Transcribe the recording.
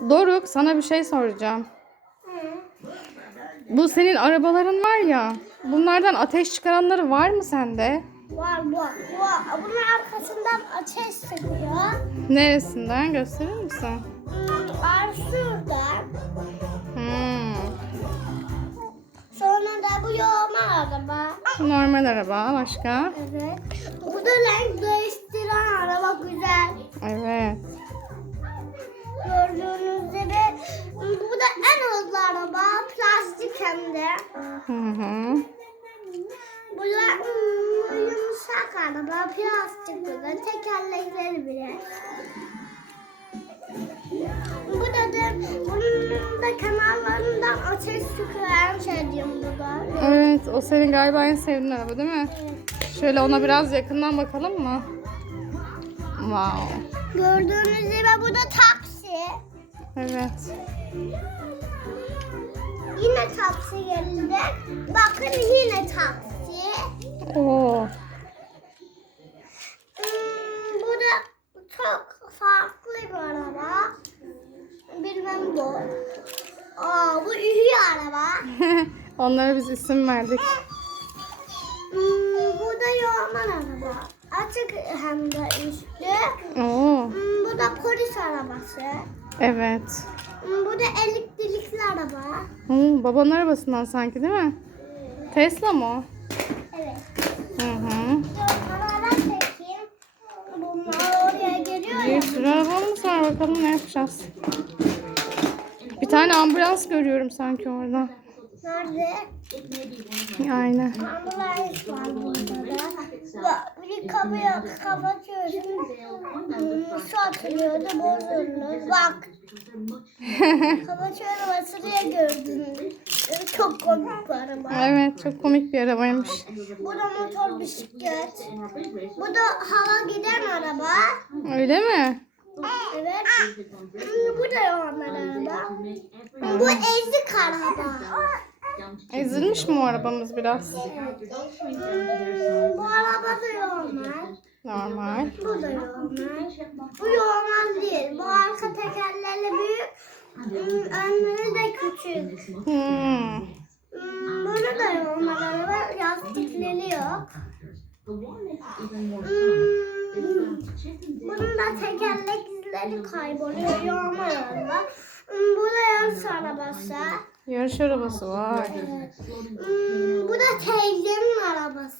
Doruk sana bir şey soracağım. Bu senin arabaların var ya. Bunlardan ateş çıkaranları var mı sende? Var bu. bu. Bunun arkasından ateş çıkıyor. Neresinden gösterir misin? Hmm, var şuradan. Hmm. Sonra da bu yoğurma araba. Normal araba. Başka? Evet. Bu da renk değiştiren araba güzel. Plastik de. Hı hı. Bu da hmm, yumuşak araba. Plastik bu da. Tekerlekleri bile. Bu da da bunun da kenarlarından ateş çıkıyor. En sevdiğim bu da. Evet. O senin galiba en sevdiğin araba değil mi? Şöyle ona biraz yakından bakalım mı? Wow. Gördüğünüz gibi bu da taksi. Evet. Yine taksi geldi. Bakın yine taksi. Oo. Hmm, bu da çok farklı bir araba. Bilmem bu. Aa, bu iyi araba. Onlara biz isim verdik. Hmm, bu da yorman araba. Açık hem de üstü. Oo. Hmm, bu da polis arabası. Evet. Hmm, bu da elektrikli araba. Oo, babanın arabasından sanki değil mi? Tesla mı o? Evet. Hı hı. Bunlar oraya geliyor. Bir sürü arabamız var. Bakalım ne yapacağız. Bir tane ambulans görüyorum sanki orada. Nerede? Aynen. Ambulans var burada da. Bak, Bir kapıyı kapatıyorsun. Hmm, Su atılıyordu bozuldu. Bak. Kapatıyorum açılıyor gördün. Çok komik bir araba. Evet çok komik bir arabaymış. Bu da motor bisiklet. Bu da hava giden araba. Öyle mi? Evet. Hmm, Bu da normal araba. Bu ezik araba. Ezilmiş mi o arabamız biraz? Hmm, Bu araba da normal. Normal. Bu da normal. Bu normal değil. Bu arka tekerleri büyük. Önleri de küçük. Hmm. Bunu da normal araba. Lastikleri yok. Hmm, Bunun da tekerlekleri kayboluyor. Normal araba. Hmm, Bu da yarış arabası. Yarış arabası var. Hmm, Bu da teyzemin arabası.